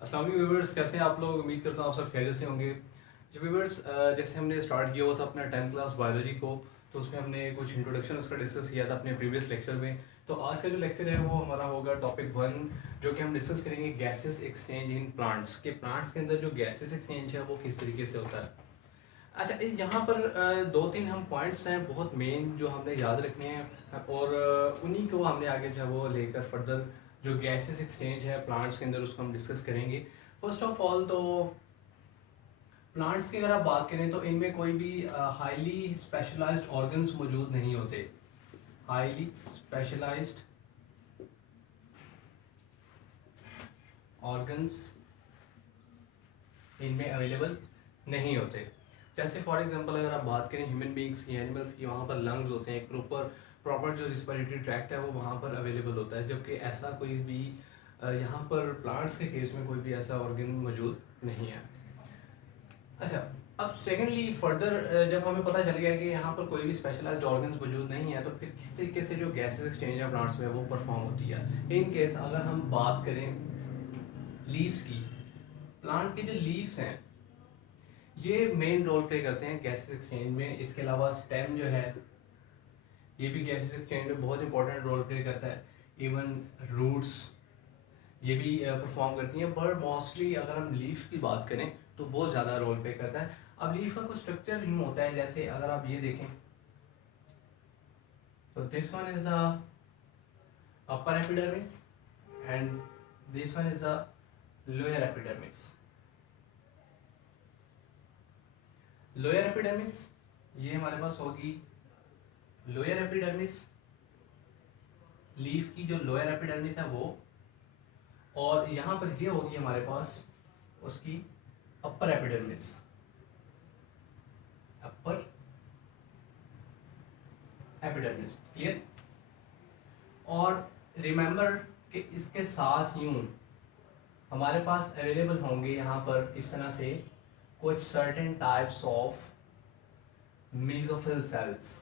अस्सलाम वालेकुम व्यूअर्स, कैसे हैं आप लोग। उम्मीद करता हूँ आप सब खैरियत से होंगे। जो व्यूअर्स, जैसे हमने स्टार्ट किया हुआ था अपना 10th क्लास बायोलॉजी को, तो उसमें हमने कुछ इंट्रोडक्शन उसका डिस्कस किया था अपने प्रीवियस लेक्चर में। तो आज का जो लेक्चर है वो हमारा होगा टॉपिक 1, जो कि हम डिस्कस करेंगे गैसेस एक्सचेंज इन प्लांट्स के। प्लांट्स के अंदर जो गैसेस एक्सचेंज है वो किस तरीके से होता है। अच्छा, यहाँ पर दो तीन हम पॉइंट्स हैं बहुत मेन जो हमने याद रखने हैं, और उन्हीं को हमने आगे जो है वो लेकर फर्दर जो गैसेस एक्सचेंज है प्लांट्स के अंदर उसको हम डिस्कस करेंगे। फर्स्ट ऑफ ऑल तो प्लांट्स की अगर आप बात करें तो इनमें कोई भी हाईली स्पेशलाइज्ड ऑर्गन्स मौजूद नहीं होते। हाईली स्पेशलाइज्ड ऑर्गन्स इनमें अवेलेबल नहीं होते। जैसे फॉर एग्जांपल अगर आप बात करें ह्यूमन बींग्स की, एनिमल्स की, वहाँ पर लंग्स होते हैं, एक प्रॉपर जो रिस्पिरेटरी ट्रैक्ट है वो वहाँ पर अवेलेबल होता है, जबकि ऐसा कोई भी यहाँ पर प्लांट्स के केस में कोई भी ऐसा ऑर्गन मौजूद नहीं है। अच्छा, अब सेकेंडली फर्दर जब हमें पता चल गया कि यहाँ पर कोई भी स्पेशलाइज्ड ऑर्गन्स मौजूद नहीं है, तो फिर किस तरीके से जो गैसेस एक्सचेंज है प्लांट्स में वो परफॉर्म होती है। इन केस अगर हम बात करें लीव्स की, प्लांट के जो लीव्स हैं ये मेन रोल प्ले करते हैं गैसेस एक्सचेंज में। इसके अलावा स्टेम जो है ये भी गैसेस एक्सचेंज में बहुत इंपॉर्टेंट रोल प्ले करता है। इवन रूट्स ये भी परफॉर्म करती हैं, पर मोस्टली अगर हम लीफ की बात करें तो वो ज़्यादा रोल प्ले करता है। अब लीफ का कुछ स्ट्रक्चर यूँ होता है, जैसे अगर आप ये देखें तो this one is the upper epidermis and this one is the lower epidermis. Lower epidermis ये हमारे पास होगी लोअर एपिडर्मिस, लीफ की जो लोअर एपिडर्मिस है वो, और यहाँ पर ये होगी हमारे पास उसकी upper epidermis. Upper epidermis, clear. और रिमेंबर कि इसके साथ यूं हमारे पास अवेलेबल होंगे यहाँ पर इस तरह से कुछ certain types of mesophyll cells.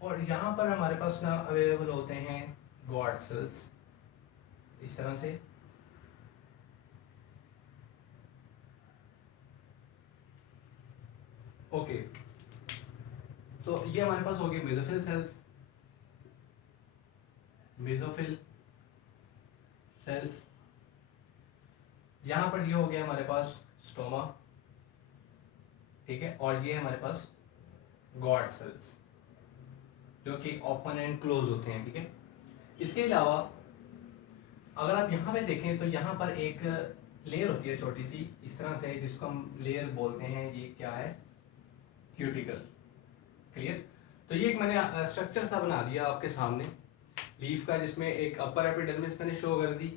और यहाँ पर हमारे पास ना अवेलेबल होते हैं गॉड सेल्स इस तरह से। ओके, तो ये हमारे पास हो गए मेसोफिल सेल्स, मेसोफिल सेल्स। यहाँ पर ये हो गया हमारे पास स्टोमा, ठीक है, और ये हमारे पास गॉड सेल्स जो कि ओपन एंड क्लोज होते हैं, ठीक है। इसके अलावा अगर आप यहाँ पे देखें तो यहाँ पर एक लेयर होती है छोटी सी इस तरह से, जिसको हम लेयर बोलते हैं। ये क्या है? Cuticle, clear. तो ये एक मैंने स्ट्रक्चर सा बना दिया आपके सामने लीफ का, जिसमें एक अपर एपिडर्मिस मैंने शो कर दी,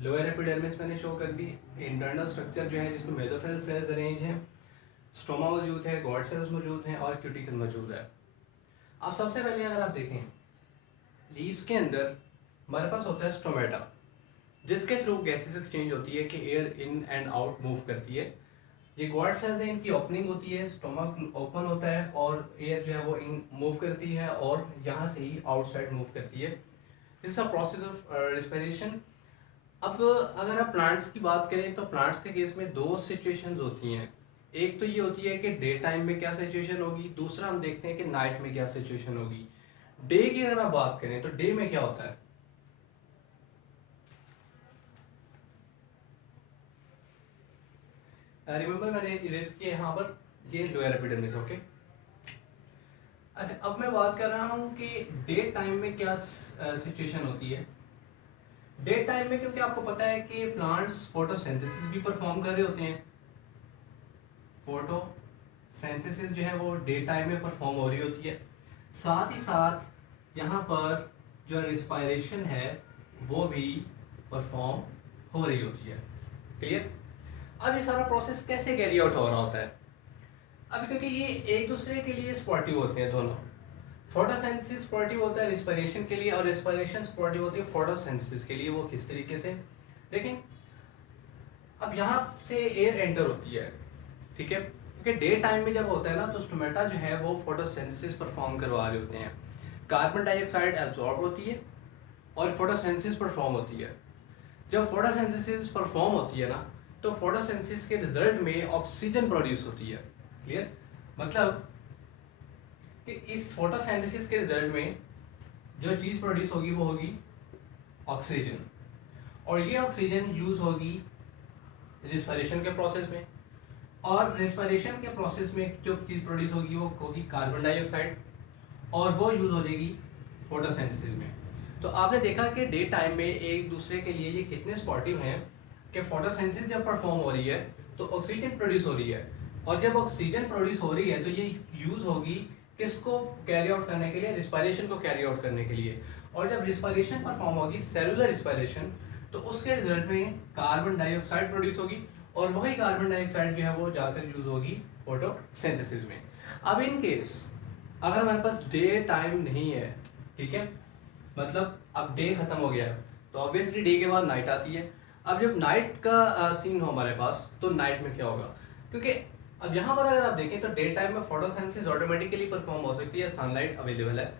लोअर एपिडर्मिस मैंने शो कर दी, इंटरनल स्ट्रक्चर जो है जिसमें मेसोफिल सेल्स अरेंज हैं, स्टोमा मौजूद है, गॉड सेल्स मौजूद हैं और क्यूटिकल मौजूद है। अब सबसे पहले अगर आप देखें लीव्स के अंदर हमारे पास होता है स्टोमेटा, जिसके थ्रू गैसेस एक्सचेंज होती है कि air in and out move करती है। ये गॉड सेल्स हैं, इनकी ओपनिंग होती है, स्टोमक ओपन होता है और एयर जो है वो इन मूव करती है और यहाँ से ही आउटसाइड मूव करती है। This a process of respiration. अब अगर आप प्लांट्स की बात करें तो प्लांट्स के केस में दो सिचुएशंस होती हैं। एक तो ये होती है कि डे टाइम में क्या सिचुएशन होगी, दूसरा हम देखते हैं कि नाइट में क्या सिचुएशन होगी। डे की अगर आप बात करें तो डे में क्या होता है, रिमेंबर मैंने इरेज किया यहाँ पर, ये लोअर एपिडर्मिस, ओके। अच्छा, अब मैं बात कर रहा हूँ कि डे टाइम में क्या सिचुएशन होती है। डे टाइम में क्योंकि आपको पता है कि प्लांट्स फोटोसिंथेसिस भी परफॉर्म कर रहे होते हैं। फोटोसिंथेसिस जो है वो डे टाइम में परफॉर्म हो रही होती है, साथ ही साथ यहाँ पर जो रिस्पायरेशन है वो भी परफॉर्म हो रही होती है, क्लियर। अब ये सारा प्रोसेस कैसे कैरी आउट हो रहा होता है, अभी क्योंकि ये एक दूसरे के लिए सपोर्टिव होते हैं दोनों। फोटोसिंथेसिस सपोर्टिव होता है रिस्पिरेशन के लिए और रिस्पिरेशन सपोर्टिव होती है फोटोसिंथेसिस के लिए। वो किस तरीके से देखें, अब यहाँ से एयर एंटर होती है, ठीक है, क्योंकि डे टाइम में जब होता है ना तो स्टोमेटा जो है वो फोटोसिंथेसिस परफॉर्म करवा रहे होते हैं, कार्बन डाइऑक्साइड एब्जॉर्ब होती है और फोटोसिंथेसिस परफॉर्म होती है। जब फोटोसिंथेसिस परफॉर्म होती है ना तो फोटोसिंथेसिस के रिजल्ट में ऑक्सीजन प्रोड्यूस होती है। क्लियर? मतलब कि इस फोटोसिंथेसिस के रिजल्ट में जो चीज़ प्रोड्यूस होगी वो होगी ऑक्सीजन, और ये ऑक्सीजन यूज होगी रिस्पिरेशन के प्रोसेस में, और रिस्पिरेशन के प्रोसेस में जो चीज़ प्रोड्यूस होगी वो होगी कार्बन डाइऑक्साइड, और वो यूज हो जाएगी फोटोसिंथेसिस में। तो आपने देखा कि डे टाइम में एक दूसरे के लिए ये कितने सपोर्टिव हैं कि फोटोसिंथेसिस जब परफॉर्म हो रही है तो ऑक्सीजन प्रोड्यूस हो रही है, और जब ऑक्सीजन प्रोड्यूस हो रही है तो ये यूज होगी किसको कैरी आउट करने के लिए, रिस्पिरेशन को कैरी आउट करने के लिए। और जब रिस्पिरेशन परफॉर्म होगी सेलुलर रिस्पिरेशन, तो उसके रिजल्ट में कार्बन डाइऑक्साइड प्रोड्यूस होगी, और वही कार्बन डाइऑक्साइड जो है वो जाकर यूज होगी फोटोसिंथेसिस में। अब इन केस अगर हमारे पास डे टाइम नहीं है, ठीक है, मतलब अब डे खत्म हो गया है तो ऑब्वियसली डे के बाद नाइट आती है। अब जब नाइट का सीन हो हमारे पास तो नाइट में क्या होगा, क्योंकि अब यहाँ पर अगर आप देखें तो डे टाइम में फोटोसिंथेसिस ऑटोमेटिकली परफॉर्म हो सकती है, सनलाइट अवेलेबल है,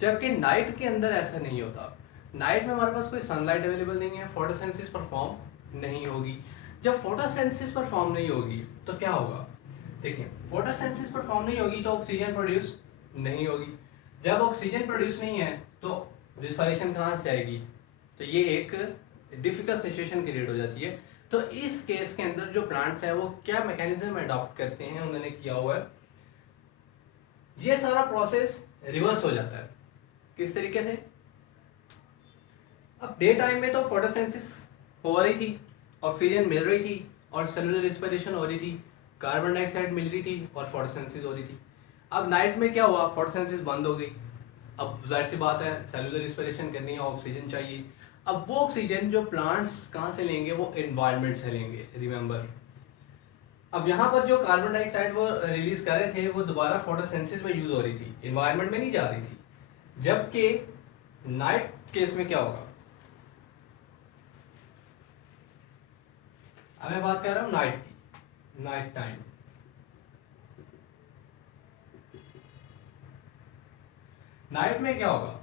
जबकि नाइट के अंदर ऐसा नहीं होता। नाइट में हमारे पास कोई सनलाइट अवेलेबल नहीं है, फोटोसिंथेसिस परफॉर्म नहीं होगी। जब फोटोसिंथेसिस परफॉर्म नहीं होगी तो क्या होगा, देखिए फोटोसिंथेसिस परफॉर्म नहीं होगी तो ऑक्सीजन प्रोड्यूस नहीं होगी। जब ऑक्सीजन प्रोड्यूस नहीं है तो रिस्पिरेशन कहाँ से आएगी, तो ये एक डिफिकल्ट सिचुएशन क्रिएट हो जाती है। तो इस केस के अंदर जो प्लांट्स है वो क्या मैकेनिज्म अडॉप्ट करते हैं, उन्होंने किया हुआ है, ये सारा प्रोसेस रिवर्स हो जाता है। किस तरीके से, अब डे टाइम में तो फोटोसिंथेसिस हो रही थी, ऑक्सीजन मिल रही थी और सेलुलर रिस्पिरेशन हो रही थी, कार्बन डाइऑक्साइड मिल रही थी और फोटोसिंथेसिस हो रही थी। अब नाइट में क्या हुआ, फोटोसिंथेसिस बंद हो गई। अब जाहिर सी बात है सेलुलर रिस्पिरेशन करनी है, ऑक्सीजन चाहिए। अब वो ऑक्सीजन जो प्लांट्स कहाँ से लेंगे, वो एनवायरनमेंट से लेंगे, रिमेंबर। अब यहाँ पर जो कार्बन डाइऑक्साइड वो रिलीज कर रहे थे वो दोबारा फोटोसिंथेसिस में यूज हो रही थी, एनवायरनमेंट में नहीं जा रही थी। जबकि नाइट केस में क्या होगा, अब मैं बात कर रहा हूँ नाइट की, नाइट टाइम। नाइट में क्या होगा,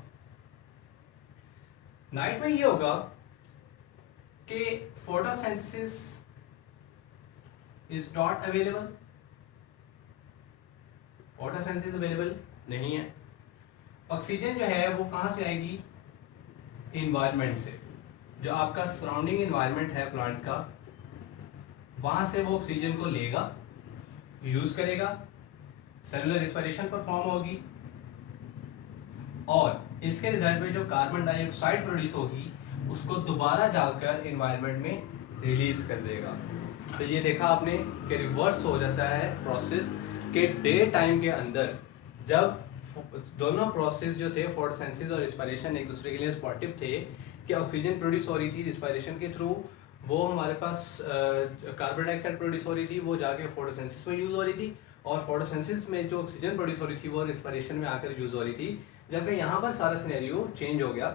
नाइट में ये होगा कि photosynthesis is not available, photosynthesis available नहीं है। ऑक्सीजन जो है वो कहाँ से आएगी, इन्वायरमेंट से, जो आपका सराउंडिंग इन्वायरमेंट है प्लांट का, वहां से वो ऑक्सीजन को लेगा, यूज करेगा, सेलुलर रिस्पिरेशन परफॉर्म होगी, और इसके रिजल्ट में जो कार्बन डाइऑक्साइड प्रोड्यूस होगी उसको दोबारा जाकर एनवायरनमेंट में रिलीज कर देगा। तो ये देखा आपने कि रिवर्स हो जाता है प्रोसेस, के डे टाइम के अंदर जब दोनों प्रोसेस जो थे फोटोसिंथेसिस और रिस्पिरेशन एक दूसरे के लिए सपोर्टिव थे, कि ऑक्सीजन प्रोड्यूस हो रही थी रिस्पिरेशन के थ्रू, वो हमारे पास कार्बन डाइऑक्साइड प्रोड्यूस हो रही थी, वो जाके फोटोसिंथेसिस में यूज हो रही थी, और फोटोसिंथेसिस में जो ऑक्सीजन प्रोड्यूस हो रही थी वो रिस्पिरेशन में आकर यूज हो रही थी। जबकि यहाँ पर सारा सिनेरियो चेंज हो गया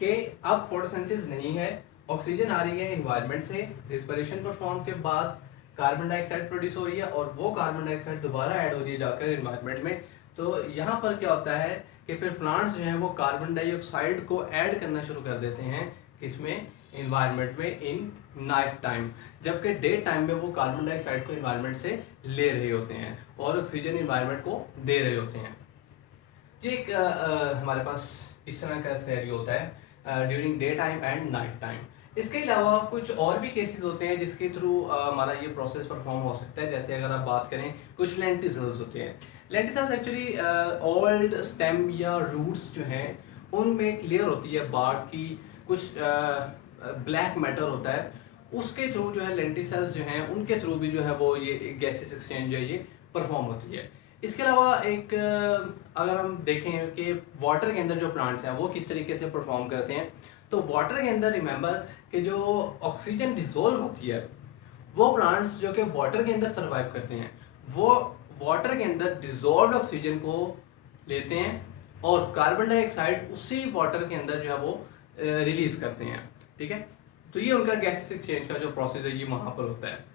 कि अब फोटोसिंथेसिस नहीं है, ऑक्सीजन आ रही है एनवायरनमेंट से, रिस्पिरेशन परफॉर्म के बाद कार्बन डाइऑक्साइड प्रोड्यूस हो रही है, और वो कार्बन डाइऑक्साइड दोबारा ऐड हो रही है जाकर एनवायरनमेंट में। तो यहाँ पर क्या होता है कि फिर प्लांट्स जो हैं वो कार्बन डाइऑक्साइड को ऐड करना शुरू कर देते हैं, किसमें, एनवायरनमेंट में, इन नाइट टाइम। जबकि डे टाइम में वो कार्बन डाइऑक्साइड को एनवायरनमेंट से ले रहे होते हैं और ऑक्सीजन एनवायरनमेंट को दे रहे होते हैं। ये एक हमारे पास इस तरह का सिनेरियो होता है during day time and night time. इसके अलावा कुछ और भी केसेस होते हैं जिसके थ्रू हमारा ये प्रोसेस परफॉर्म हो सकता है। जैसे अगर आप बात करें, कुछ लेंटिसल्स होते हैं। लेंटिसल्स एक्चुअली ओल्ड स्टेम या रूट्स जो हैं उनमें क्लियर होती है बार्क की, कुछ ब्लैक मैटर होता है, उसके थ्रू जो है लेंटिसल्स जो हैं उनके थ्रू भी जो है वो ये गैसेस एक्सचेंज जो है ये परफॉर्म होती है। इसके अलावा एक अगर हम देखें कि वाटर के अंदर जो प्लांट्स हैं वो किस तरीके से परफॉर्म करते हैं, तो वाटर के अंदर रिमेंबर कि जो ऑक्सीजन डिसॉल्व होती है, वो प्लांट्स जो कि वाटर के अंदर सर्वाइव करते हैं वो वाटर के अंदर डिसॉल्व्ड ऑक्सीजन को लेते हैं और कार्बन डाइऑक्साइड उसी वाटर के अंदर जो है वो रिलीज करते हैं। ठीक है, तो ये उनका गैसेस एक्सचेंज का जो प्रोसेस है ये वहाँ पर होता है।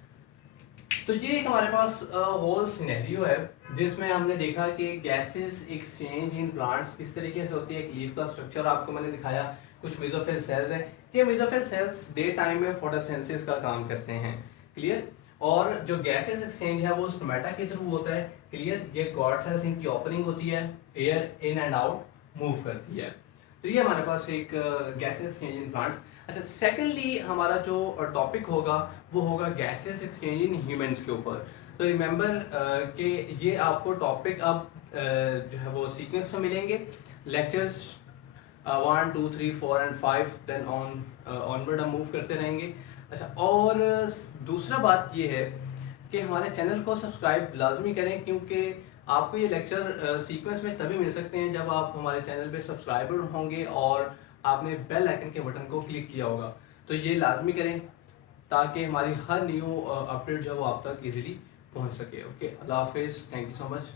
तो ये एक हमारे पास होल सिनेरियो है जिसमें हमने देखा कि गैसेस एक्सचेंज इन प्लांट्स किस तरीके से होती है। एक लीफ का स्ट्रक्चर आपको मैंने दिखाया, कुछ मेसोफिल सेल्स हैं। ये मेसोफिल सेल्स डे टाइम में फोटोसिंथेसिस का काम करते हैं, क्लियर। और जो गैसेस एक्सचेंज है वो स्टोमेटा के थ्रू होता है, क्लियर। ये गॉड सेल्स, इनकी ओपनिंग होती है, air in and out move करती है। तो ये हमारे पास एक गैसेस एक्सचेंज इन प्लांट्स। अच्छा, सेकेंडली हमारा जो टॉपिक होगा वो होगा गैसेस एक्सचेंज इन ह्यूमंस के ऊपर। तो रिमेंबर कि ये आपको टॉपिक अब जो है वो सीक्वेंस में मिलेंगे, लेक्चर्स 1 2 3 4 एंड 5, देन ऑनवर्ड हम मूव करते रहेंगे। अच्छा, और दूसरा बात ये है कि हमारे चैनल को सब्सक्राइब लाजमी करें, क्योंकि आपको ये लेक्चर सीक्वेंस में तभी मिल सकते हैं जब आप हमारे चैनल पे सब्सक्राइबर होंगे और आपने बेल आइकन के बटन को क्लिक किया होगा। तो ये लाजमी करें ताकि हमारी हर न्यू अपडेट जो है वो आप तक इजीली पहुंच सके। ओके, अल्लाह हाफिज़, थैंक यू सो मच।